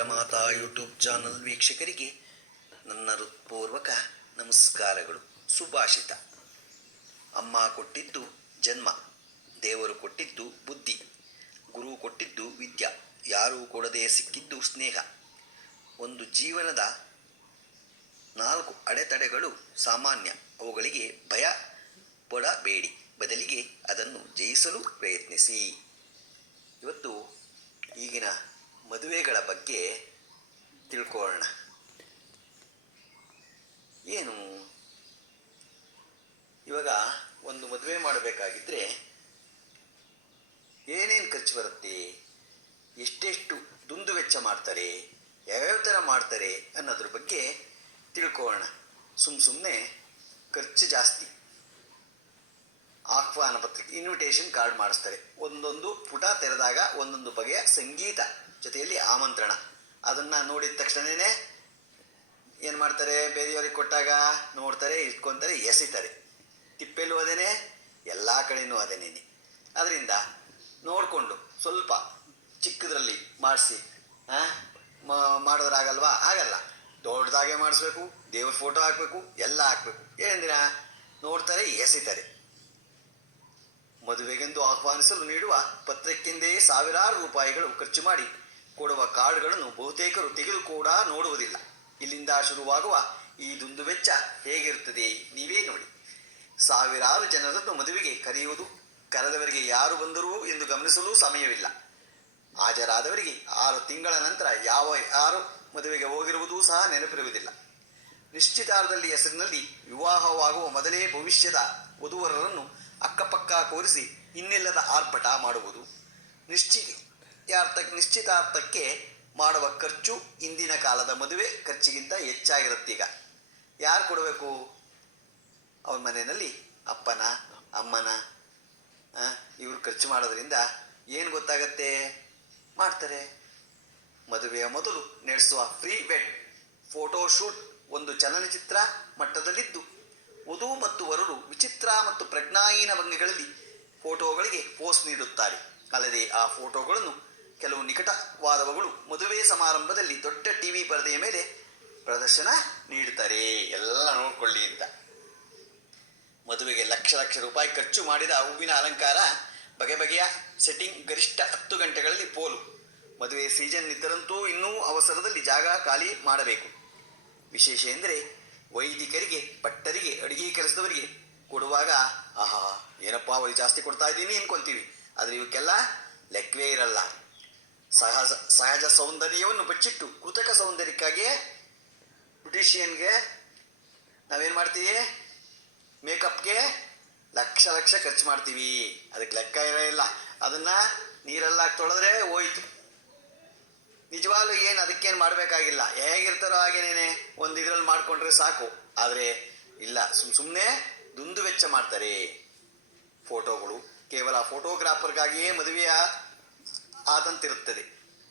Chakramata YouTube channel ವೀಕ್ಷಕರಿಗೆ ನನ್ನ ಹೃತ್ಪೂರ್ವಕ ನಮಸ್ಕಾರಗಳು. ಸುಭಾಷಿತ. ಅಮ್ಮ ಕೊಟ್ಟಿದ್ದು ಜನ್ಮ, ದೇವರು ಕೊಟ್ಟಿದ್ದು ಬುದ್ಧಿ, ಗುರು ಕೊಟ್ಟಿದ್ದು ವಿದ್ಯಾ, ಯಾರೂ ಕೊಡದೆ ಸಿಕ್ಕಿದ್ದು ಸ್ನೇಹ. ಒಂದು ಜೀವನದ ನಾಲ್ಕು ಅಡೆತಡೆಗಳು ಸಾಮಾನ್ಯ. ಅವುಗಳಿಗೆ ಭಯ ಪಡಬೇಡಿ. ಬದಲಿಗೆ ಅದನ್ನು ಜಯಿಸಲು ಪ್ರಯತ್ನಿಸಿ. ಇವತ್ತು ಈಗಿನ ಮದುವೆಗಳ ಬಗ್ಗೆ ತಿಳ್ಕೊಳ್ಳೋಣ. ಏನು? ಇವಾಗ ಒಂದು ಮದುವೆ ಮಾಡಬೇಕಾಗಿದ್ದರೆ ಏನೇನು ಖರ್ಚು ಬರುತ್ತೆ? ಎಷ್ಟೆಷ್ಟು ದುಂದು ವೆಚ್ಚ ಮಾಡ್ತಾರೆ? ಯಾವ್ಯಾವ ಥರ ಮಾಡ್ತಾರೆ ಅನ್ನೋದ್ರ ಬಗ್ಗೆ ತಿಳ್ಕೊಳ್ಳೋಣ. ಸುಮ್ಮ ಸುಮ್ಮನೆ ಖರ್ಚು ಜಾಸ್ತಿ. ಆಹ್ವಾನ ಪತ್ರಿಕೆ ಇನ್ವಿಟೇಷನ್ ಕಾರ್ಡ್ ಮಾಡಿಸ್ತಾರೆ. ಒಂದೊಂದು ಪುಟ ತೆರೆದಾಗ ಒಂದೊಂದು ಬಗೆಯ ಸಂಗೀತ. ಜೊತೆಯಲ್ಲಿ ಆಮಂತ್ರಣ. ಅದನ್ನು ನೋಡಿದ ತಕ್ಷಣವೇ ಏನು ಮಾಡ್ತಾರೆ? ಬೇರೆಯವ್ರಿಗೆ ಕೊಟ್ಟಾಗ ನೋಡ್ತಾರೆ, ಇಟ್ಕೊತಾರೆ, ಎಸಿತಾರೆ. ತಿಪ್ಪೆಲ್ಲೂ ಅದೇನೆ, ಎಲ್ಲ ಕಡೆನೂ ಅದೇನೇನೆ ಅದರಿಂದ ನೋಡಿಕೊಂಡು ಸ್ವಲ್ಪ ಚಿಕ್ಕದ್ರಲ್ಲಿ ಮಾಡಿಸಿ ಮಾಡೋದ್ರಾಗಲ್ವಾ? ಆಗಲ್ಲ. ದೊಡ್ಡದಾಗೆ ಮಾಡಿಸ್ಬೇಕು, ದೇವ್ರ ಫೋಟೋ ಹಾಕಬೇಕು, ಎಲ್ಲ ಹಾಕಬೇಕು. ಏನಂದಿರ? ನೋಡ್ತಾರೆ, ಎಸಿತಾರೆ. ಮದುವೆಗೆಂದು ಆಹ್ವಾನಿಸಲು ನೀಡುವ ಪತ್ರಕ್ಕೆಂದೇ ಸಾವಿರಾರು ರೂಪಾಯಿಗಳು ಖರ್ಚು ಮಾಡಿ ಕೊಡುವ ಕಾರ್ಡ್ಗಳನ್ನು ಬಹುತೇಕರು ತೆಗೆದು ಕೂಡ ನೋಡುವುದಿಲ್ಲ. ಇಲ್ಲಿಂದ ಶುರುವಾಗುವ ಈ ದುಂದು ವೆಚ್ಚ ಹೇಗಿರುತ್ತದೆ ನೀವೇ ನೋಡಿ. ಸಾವಿರಾರು ಜನರನ್ನು ಮದುವೆಗೆ ಕರೆಯುವುದು, ಕರೆದವರಿಗೆ ಯಾರು ಬಂದರು ಎಂದು ಗಮನಿಸಲು ಸಮಯವಿಲ್ಲ. ಹಾಜರಾದವರಿಗೆ ಆರು ತಿಂಗಳ ನಂತರ ಯಾವ ಯಾರು ಮದುವೆಗೆ ಹೋಗಿರುವುದೂ ಸಹ ನೆನಪಿರುವುದಿಲ್ಲ. ನಿಶ್ಚಿತಾರ್ಥದಲ್ಲಿ ಹೆಸರಿನಲ್ಲಿ ವಿವಾಹವಾಗುವ ಮೊದಲೇ ಭವಿಷ್ಯದ ವಧುವರರನ್ನು ಅಕ್ಕಪಕ್ಕ ಕೋರಿಸಿ ಇನ್ನಿಲ್ಲದ ಆರ್ಭಟ ಮಾಡುವುದು ನಿಶ್ಚಿತಾರ್ಥ ನಿಶ್ಚಿತಾರ್ಥಕ್ಕೆ ಮಾಡುವ ಖರ್ಚು ಇಂದಿನ ಕಾಲದ ಮದುವೆ ಖರ್ಚಿಗಿಂತ ಹೆಚ್ಚಾಗಿರುತ್ತೆ ಈಗ. ಯಾರು ಕೊಡಬೇಕು? ಅವನ ಮನೆಯಲ್ಲಿ ಅಪ್ಪನ, ಅಮ್ಮನ ಇವರು ಖರ್ಚು ಮಾಡೋದ್ರಿಂದ ಏನು ಗೊತ್ತಾಗತ್ತೆ? ಮಾಡ್ತಾರೆ. ಮದುವೆಯ ಮೊದಲು ನಡೆಸುವ ಫ್ರೀ ವೆಡ್ ಫೋಟೋಶೂಟ್ ಒಂದು ಚಲನಚಿತ್ರ ಮಟ್ಟದಲ್ಲಿದ್ದು, ವಧು ಮತ್ತು ವರರು ವಿಚಿತ್ರ ಮತ್ತು ಪ್ರಜ್ಞಾಹೀನ ಭಂಗಿಗಳಲ್ಲಿ ಫೋಟೋಗಳಿಗೆ ಪೋಸ್ಟ್ ನೀಡುತ್ತಾರೆ. ಅಲ್ಲದೆ ಆ ಫೋಟೋಗಳನ್ನು ಕೆಲವು ನಿಕಟವಾದವುಗಳು ಮದುವೆ ಸಮಾರಂಭದಲ್ಲಿ ದೊಡ್ಡ ಟಿವಿ ಪರದೆಯ ಮೇಲೆ ಪ್ರದರ್ಶನ ನೀಡುತ್ತಾರೆ. ಎಲ್ಲ ನೋಡ್ಕೊಳ್ಳಿ ಅಂತ. ಮದುವೆಗೆ ಲಕ್ಷ ಲಕ್ಷ ರೂಪಾಯಿ ಖರ್ಚು ಮಾಡಿದ ಹೂವಿನ ಅಲಂಕಾರ ಬಗೆ ಬಗೆಯ ಸೆಟ್ಟಿಂಗ್ ಗರಿಷ್ಠ ಹತ್ತು ಗಂಟೆಗಳಲ್ಲಿ ಪೋಲು. ಮದುವೆ ಸೀಸನ್ ಇದ್ದರಂತೂ ಇನ್ನೂ ಅವಸರದಲ್ಲಿ ಜಾಗ ಖಾಲಿ ಮಾಡಬೇಕು. ವಿಶೇಷ ಎಂದರೆ ವೈದಿಕರಿಗೆ ಭಟ್ಟರಿಗೆ ಅಡುಗೆ ಕೆಲಸದವರಿಗೆ ಕೊಡುವಾಗ, ಆಹಾ, ಏನಪ್ಪ, ಅವರಿಗೆ ಜಾಸ್ತಿ ಕೊಡ್ತಾ ಇದ್ದೀನಿ ಅನ್ಕೊಂತೀವಿ. ಆದರೆ ಇವಕ್ಕೆಲ್ಲ ಲೆಕ್ಕವೇ ಇರಲ್ಲ. ಸಹಜ ಸಹಜ ಸೌಂದರ್ಯವನ್ನು ಬಚ್ಚಿಟ್ಟು ಕೃತಕ ಸೌಂದರ್ಯಕ್ಕಾಗಿ ಬ್ರಿಟಿಷಿಯನ್ಗೆ ನಾವೇನು ಮಾಡ್ತೀವಿ? ಮೇಕಪ್ಗೆ ಲಕ್ಷ ಲಕ್ಷ ಖರ್ಚು ಮಾಡ್ತೀವಿ. ಅದಕ್ಕೆ ಲೆಕ್ಕ ಇರೋಲ್ಲ ಅದನ್ನು ನೀರೆಲ್ಲ ತೊಳೆದ್ರೆ ಹೋಯ್ತು. ನಿಜವಾಗ್ಲೂ ಏನು ಅದಕ್ಕೇನು ಮಾಡಬೇಕಾಗಿಲ್ಲ. ಹೇಗಿರ್ತಾರೋ ಹಾಗೇನೇನೆ ಒಂದು ಇದರಲ್ಲಿ ಮಾಡಿಕೊಂಡ್ರೆ ಸಾಕು. ಆದರೆ ಇಲ್ಲ ಸುಮ್ಮ ಸುಮ್ಮನೆ ದುಂದು ವೆಚ್ಚ ಮಾಡ್ತಾರೆ. ಫೋಟೋಗಳು. ಕೇವಲ ಫೋಟೋಗ್ರಾಫರ್ಗಾಗಿಯೇ ಮದುವೆಯ ಆದಂತಿರುತ್ತದೆ.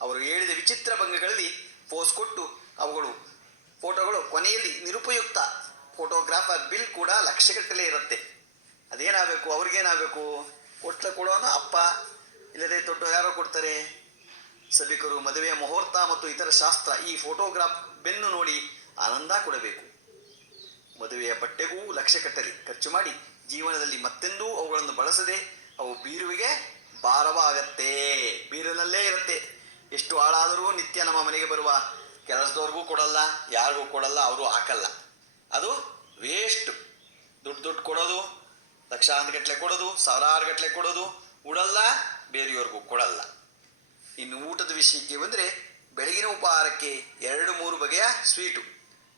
ಅವರು ಹೇಳಿದ ವಿಚಿತ್ರ ಭಂಗಗಳಲ್ಲಿ ಪೋಸ್ ಕೊಟ್ಟು ಅವುಗಳು ಫೋಟೋಗಳು ಕೊನೆಯಲ್ಲಿ ನಿರುಪಯುಕ್ತ. ಫೋಟೋಗ್ರಾಫರ್ ಬಿಲ್ ಕೂಡ ಲಕ್ಷಗಟ್ಟಲೆ ಇರುತ್ತೆ. ಅದೇನಾಗಬೇಕು? ಅವ್ರಿಗೇನಾಗಬೇಕು? ಕೊಟ್ಟ ಕೊಡೋನು ಅಪ್ಪ, ಇಲ್ಲದೆ ದೊಡ್ಡ ಯಾರೋ ಕೊಡ್ತಾರೆ. ಸಭಿಕರು ಮದುವೆಯ ಮುಹೂರ್ತ ಮತ್ತು ಇತರ ಶಾಸ್ತ್ರ ಈ ಫೋಟೋಗ್ರಾಫ್ ಬೆನ್ನು ನೋಡಿ ಆನಂದ ಕೊಡಬೇಕು. ಮದುವೆಯ ಬಟ್ಟೆಗೂ ಲಕ್ಷ ಕಟ್ಟಲಿ ಖರ್ಚು ಮಾಡಿ ಜೀವನದಲ್ಲಿ ಮತ್ತೆಂದೂ ಅವುಗಳನ್ನು ಬಳಸದೆ ಅವು ಬೀರುವಿಗೆ ಭಾರವಾಗತ್ತೆ. ಬೀರಿನಲ್ಲೇ ಇರುತ್ತೆ. ಎಷ್ಟು ಹಾಳಾದರೂ ನಿತ್ಯ ನಮ್ಮ ಮನೆಗೆ ಬರುವ ಕೆಲಸದವ್ರಿಗೂ ಕೊಡಲ್ಲ, ಯಾರಿಗೂ ಕೊಡಲ್ಲ, ಅವರು ಹಾಕಲ್ಲ. ಅದು ವೇಸ್ಟ್ ದುಡ್ಡು ದುಡ್ಡು ಕೊಡೋದು, ಲಕ್ಷಾಂತರ ಗಟ್ಟಲೆ ಕೊಡೋದು, ಸಾವಿರಾರು ಗಟ್ಟಲೆ ಕೊಡೋದು, ಉಡಲ್ಲ, ಬೇರೆಯವ್ರಿಗೂ ಕೊಡಲ್ಲ. ಇನ್ನು ಊಟದ ವಿಷಯಕ್ಕೆ ಬಂದರೆ ಬೆಳಗಿನ ಉಪಹಾರಕ್ಕೆ ಎರಡು ಮೂರು ಬಗೆಯ ಸ್ವೀಟು,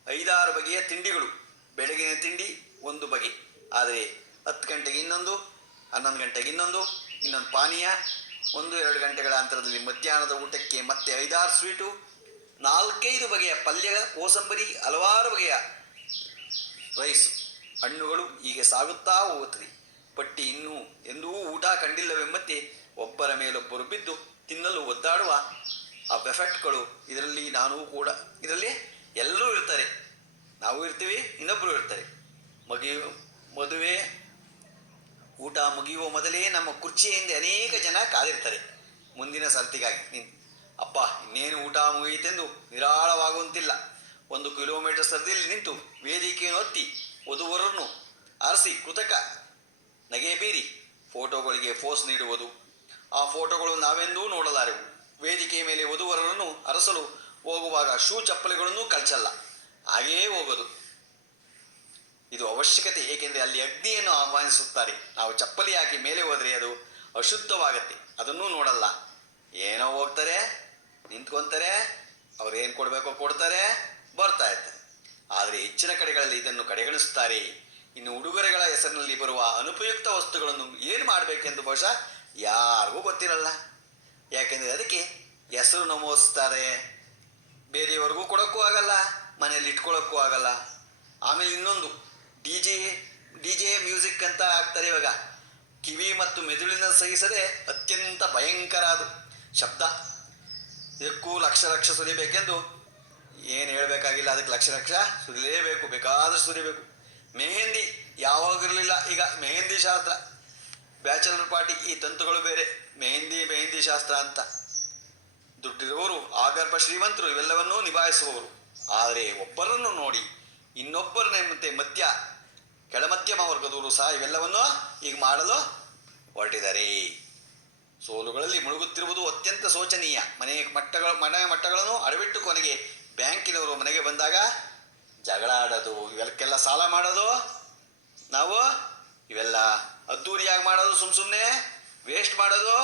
ಐದಾರು ಬಗೆಯ ತಿಂಡಿಗಳು. ಬೆಳಗಿನ ತಿಂಡಿ ಒಂದು ಬಗೆ. ಆದರೆ ಹತ್ತು ಗಂಟೆಗೆ ಇನ್ನೊಂದು, ಹನ್ನೊಂದು ಗಂಟೆಗೆ ಇನ್ನೊಂದು ಇನ್ನೊಂದು ಪಾನೀಯ, ಒಂದು ಎರಡು ಗಂಟೆಗಳ ಅಂತರದಲ್ಲಿ ಮಧ್ಯಾಹ್ನದ ಊಟಕ್ಕೆ ಮತ್ತೆ ಐದಾರು ಸ್ವೀಟು, ನಾಲ್ಕೈದು ಬಗೆಯ ಪಲ್ಯ ಕೋಸಂಬರಿ, ಹಲವಾರು ಬಗೆಯ ರೈಸ್. ಹಣ್ಣುಗಳು ಹೀಗೆ ಸಾಗುತ್ತಾ ಹೋಗುತ್ತದೆ ಪಟ್ಟಿ ಇನ್ನೂ ಎಂದೂ ಊಟ ಕಂಡಿಲ್ಲವೆಂಬಂತೆ ಒಬ್ಬರ ಮೇಲೊಬ್ಬರು ಬಿದ್ದು ತಿನ್ನಲು ಒದ್ದಾಡುವ ಆ ಬೆಫೆಕ್ಟ್ಗಳು ಇದರಲ್ಲಿ ನಾನು ಕೂಡ, ಇದರಲ್ಲಿ ಎಲ್ಲರೂ ಇರ್ತಾರೆ. ನಾವು ಇರ್ತೀವಿ ಇನ್ನೊಬ್ಬರು ಇರ್ತಾರೆ. ಮಗು, ಮದುವೆ ಊಟ ಮುಗಿಯುವ ಮೊದಲೇ ನಮ್ಮ ಕುರ್ಚಿಯಿಂದ ಅನೇಕ ಜನ ಕಾದಿರ್ತಾರೆ. ಮುಂದಿನ ಸರ್ತಿಗಾಗಿ ನಿನ್, ಅಪ್ಪ, ಇನ್ನೇನು ಊಟ ಮುಗಿಯಿತೆಂದು ನಿರಾಳವಾಗುವಂತಿಲ್ಲ. ಒಂದು ಕಿಲೋಮೀಟರ್ ಸರದಿಯಲ್ಲಿ ನಿಂತು ವೇದಿಕೆಯನ್ನು ಹತ್ತಿ ವಧುವರನ್ನು ಅರಸಿ ಕೃತಕ ನಗೆ ಬೀರಿ ಫೋಟೋಗಳಿಗೆ ಫೋಸ್ ನೀಡುವುದು. ಆ ಫೋಟೋಗಳು ನಾವೆಂದೂ ನೋಡಲಾರೆವು. ವೇದಿಕೆಯ ಮೇಲೆ ವಧುವರರನ್ನು ಅರಸಲು ಹೋಗುವಾಗ ಶೂ ಚಪ್ಪಲಿಗಳನ್ನು ಕಳಚಲ್ಲ ಹಾಗೆಯೇ ಹೋಗೋದು. ಇದು ಅವಶ್ಯಕತೆ ಏಕೆಂದರೆ ಅಲ್ಲಿ ಅಗ್ನಿಯನ್ನು ಆಹ್ವಾನಿಸುತ್ತಾರೆ. ನಾವು ಚಪ್ಪಲಿ ಹಾಕಿ ಮೇಲೆ ಹೋದರೆ ಅದು ಅಶುದ್ಧವಾಗತ್ತೆ. ಅದನ್ನೂ ನೋಡಲ್ಲ. ಏನೋ ಹೋಗ್ತಾರೆ, ನಿಂತ್ಕೊಂತಾರೆ, ಅವ್ರು ಏನು ಕೊಡಬೇಕೋ ಕೊಡ್ತಾರೆ, ಬರ್ತಾ ಇರ್ತಾರೆ. ಆದರೆ ಹೆಚ್ಚಿನ ಕಡೆಗಳಲ್ಲಿ ಇದನ್ನು ಕಡೆಗಣಿಸುತ್ತಾರೆ ಇನ್ನು ಉಡುಗೊರೆಗಳ ಹೆಸರಿನಲ್ಲಿ ಬರುವ ಅನುಪಯುಕ್ತ ವಸ್ತುಗಳನ್ನು ಏನು ಮಾಡಬೇಕೆಂದು ಬಹುಶಃ ಯಾರಿಗೂ ಗೊತ್ತಿರಲ್ಲ. ಯಾಕೆಂದರೆ ಅದಕ್ಕೆ ಹೆಸರು ನಮೂದಿಸ್ತಾರೆ. ಬೇರೆಯವರೆಗೂ ಕೊಡೋಕ್ಕೂ ಆಗಲ್ಲ, ಮನೆಯಲ್ಲಿ ಇಟ್ಕೊಳ್ಳೋಕ್ಕೂ ಆಗಲ್ಲ. ಆಮೇಲೆ ಇನ್ನೊಂದು D J D J music ಅಂತ ಆಗ್ತಾರೆ ಇವಾಗ. ಕಿವಿ ಮತ್ತು ಮೆದುಳಿನ ಸಹಿಸದೆ ಅತ್ಯಂತ ಭಯಂಕರ ಅದು ಶಬ್ದ. ಇದಕ್ಕೂ ಲಕ್ಷ ಲಕ್ಷ ಸುರಿಬೇಕೆಂದು ಏನು ಹೇಳಬೇಕಾಗಿಲ್ಲ, ಅದಕ್ಕೆ ಲಕ್ಷ ಲಕ್ಷ ಸುರಿಲೇಬೇಕು ಬೇಕಾದಷ್ಟು ಸುರಿಬೇಕು. ಮೆಹಂದಿ ಯಾವಾಗಿರಲಿಲ್ಲ ಈಗ ಮೆಹಂದಿ ಶಾಸ್ತ್ರ. ಬ್ಯಾಚಲರ್ ಪಾರ್ಟಿ, ಈ ತಂತುಗಳು ಬೇರೆ. ಮೆಹಂದಿ ಮೆಹಂದಿ ಶಾಸ್ತ್ರ ಅಂತ. ದುಡ್ಡಿರುವವರು ಆಗರ್ಭ ಶ್ರೀಮಂತರು, ಇವೆಲ್ಲವನ್ನೂ ನಿಭಾಯಿಸುವವರು. ಆದರೆ ಒಬ್ಬರನ್ನು ನೋಡಿ ಇನ್ನೊಬ್ಬರನ್ನೇ ಮಧ್ಯ ಕೆಳಮಧ್ಯಮ ವರ್ಗದವರು ಸಹ ಇವೆಲ್ಲವನ್ನು ಈಗ ಮಾಡಲು ಹೊರಟಿದ್ದಾರೆ. ಸೋಲುಗಳಲ್ಲಿ ಮುಳುಗುತ್ತಿರುವುದು ಅತ್ಯಂತ ಶೋಚನೀಯ. ಮನೆ ಮಟ್ಟಗಳು, ಮನೆ ಮಟ್ಟಗಳನ್ನು ಅಡವಿಟ್ಟು ಕೊನೆಗೆ ಬ್ಯಾಂಕಿನವರು ಮನೆಗೆ ಬಂದಾಗ ಜಗಳ ಆಡೋದು, ಇವೆಲ್ಲಕ್ಕೆಲ್ಲ ಸಾಲ ಮಾಡೋದು, ನಾವು ಇವೆಲ್ಲ ಅದ್ದೂರಿಯಾಗಿ ಮಾಡೋದು ಸುಮ್ಮ ಸುಮ್ಮನೆ ವೇಸ್ಟ್ ಮಾಡೋದು,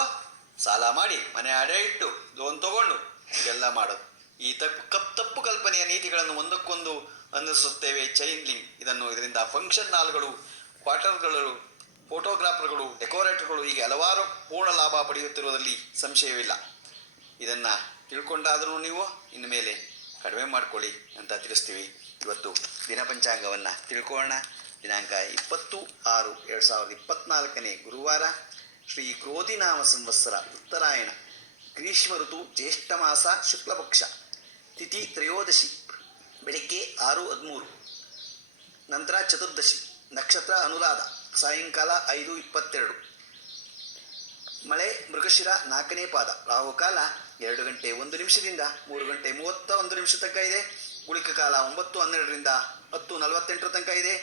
ಸಾಲ ಮಾಡಿ ಮನೆ ಅಡೆ ಇಟ್ಟು ಲೋನ್ ತಗೊಂಡು ಇವೆಲ್ಲ ಮಾಡೋದು. ಈ ತಪ್ಪು ಕಪ್ಪು ತಪ್ಪು ಕಲ್ಪನೆಯ ನೀತಿಗಳನ್ನು ಒಂದಕ್ಕೊಂದು ಅನುಸರಿಸುತ್ತೇವೆ ಚೈನ್ ಲಿಂಕ್ ಇದನ್ನು ಇದರಿಂದ ಫಂಕ್ಷನ್ ಹಾಲ್ಗಳು ಕ್ವಾರ್ಟರ್ಗಳು ಫೋಟೋಗ್ರಾಫರ್ಗಳು ಡೆಕೋರೇಟರ್ಗಳು ಹೀಗೆ ಹಲವಾರು ಪೂರ್ಣ ಲಾಭ ಪಡೆಯುತ್ತಿರುವುದರಲ್ಲಿ ಸಂಶಯವಿಲ್ಲ. ಇದನ್ನು ತಿಳ್ಕೊಂಡಾದರೂ ನೀವು ಇನ್ನು ಮೇಲೆ ಕಡಿಮೆ ಮಾಡಿಕೊಳ್ಳಿ ಅಂತ ತಿಳಿಸ್ತೀವಿ. ಇವತ್ತು ದಿನಪಂಚಾಂಗವನ್ನು ತಿಳ್ಕೊಳ್ಳೋಣ. ದಿನಾಂಕ ಇಪ್ಪತ್ತು ಆರು ಎರಡು ಸಾವಿರದ ಇಪ್ಪತ್ನಾಲ್ಕನೇ ಗುರುವಾರ ಶ್ರೀ ಕ್ರೋಧಿನಾಮ ಸಂವತ್ಸರ ಉತ್ತರಾಯಣ. ಗ್ರೀಷ್ಮ ಋತು ಜ್ಯೇಷ್ಠ ಮಾಸ ಶುಕ್ಲಪಕ್ಷ. ತಿಥಿ ತ್ರಯೋದಶಿ. ಬೆಳಿಗ್ಗೆ ಆರು ಹದಿಮೂರು. ನಂತರ ಚತುರ್ದಶಿ, ನಕ್ಷತ್ರ ಅನುರಾಧ, ಸಾಯಂಕಾಲ ಐದು ಇಪ್ಪತ್ತೆರಡು. ಮಳೆ, ಮೃಗಶಿರ, ನಾಲ್ಕನೇ ಪಾದ. ರಾಹುಕಾಲ ಎರಡು ಗಂಟೆ ಒಂದು ನಿಮಿಷದಿಂದ ಮೂರು ಗಂಟೆ ಮೂವತ್ತ ಒಂದು ನಿಮಿಷ ತನಕ ಇದೆ. ಉಳಿಕ ಕಾಲ ಒಂಬತ್ತು ಹನ್ನೆರಡರಿಂದ ಹತ್ತು ನಲವತ್ತೆಂಟರ ತನಕ ಇದೆ.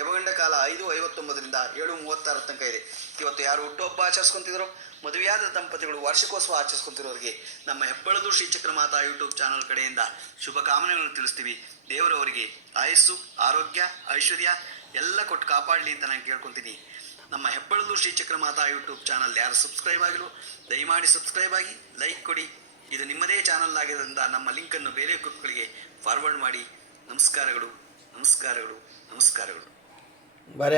ಯವಗಂಡ ಕಾಲ ಐದು ಐವತ್ತೊಂಬತ್ತರಿಂದ ಏಳು ಮೂವತ್ತಾರು ತನಕ ಇದೆ. ಇವತ್ತು ಯಾರು ಹುಟ್ಟುಹಬ್ಬ ಆಚರಿಸ್ಕೊಂತಿದ್ರು? ಮದುವೆಯಾದ ದಂಪತಿಗಳು ವಾರ್ಷಿಕೋತ್ಸವ ಆಚರಿಸ್ಕೊಂತಿರೋರಿಗೆ ನಮ್ಮ ಹೆಬ್ಬಳದು ಶ್ರೀ ಮಾತಾ ಯೂಟ್ಯೂಬ್ ಚಾನಲ್ ಕಡೆಯಿಂದ ಶುಭಕಾಮನೆಗಳನ್ನು ತಿಳಿಸ್ತೀವಿ. ದೇವರವರಿಗೆ ಆಯಸ್ಸು, ಆರೋಗ್ಯ, ಐಶ್ವರ್ಯ ಎಲ್ಲ ಕೊಟ್ಟು ಕಾಪಾಡಲಿ ಅಂತ ನಾನು ಕೇಳ್ಕೊತೀನಿ ನಮ್ಮ ಹೆಬ್ಬಳದು ಶ್ರೀ ಮಾತಾ ಯೂಟ್ಯೂಬ್ ಚಾನಲ್ ಯಾರು ಸಬ್ಸ್ಕ್ರೈಬ್ ಆಗಿಲ್ಲ, ದಯಮಾಡಿ ಸಬ್ಸ್ಕ್ರೈಬ್ ಆಗಿ, ಲೈಕ್ ಕೊಡಿ. ಇದು ನಿಮ್ಮದೇ ಚಾನಲ್ ಆಗಿರೋದ್ರಿಂದ ನಮ್ಮ ಲಿಂಕನ್ನು ಬೇರೆ ಗ್ರೂಪ್ಗಳಿಗೆ ಫಾರ್ವರ್ಡ್ ಮಾಡಿ. ನಮಸ್ಕಾರಗಳು ನಮಸ್ಕಾರಗಳು ನಮಸ್ಕಾರಗಳು. ಬರೇ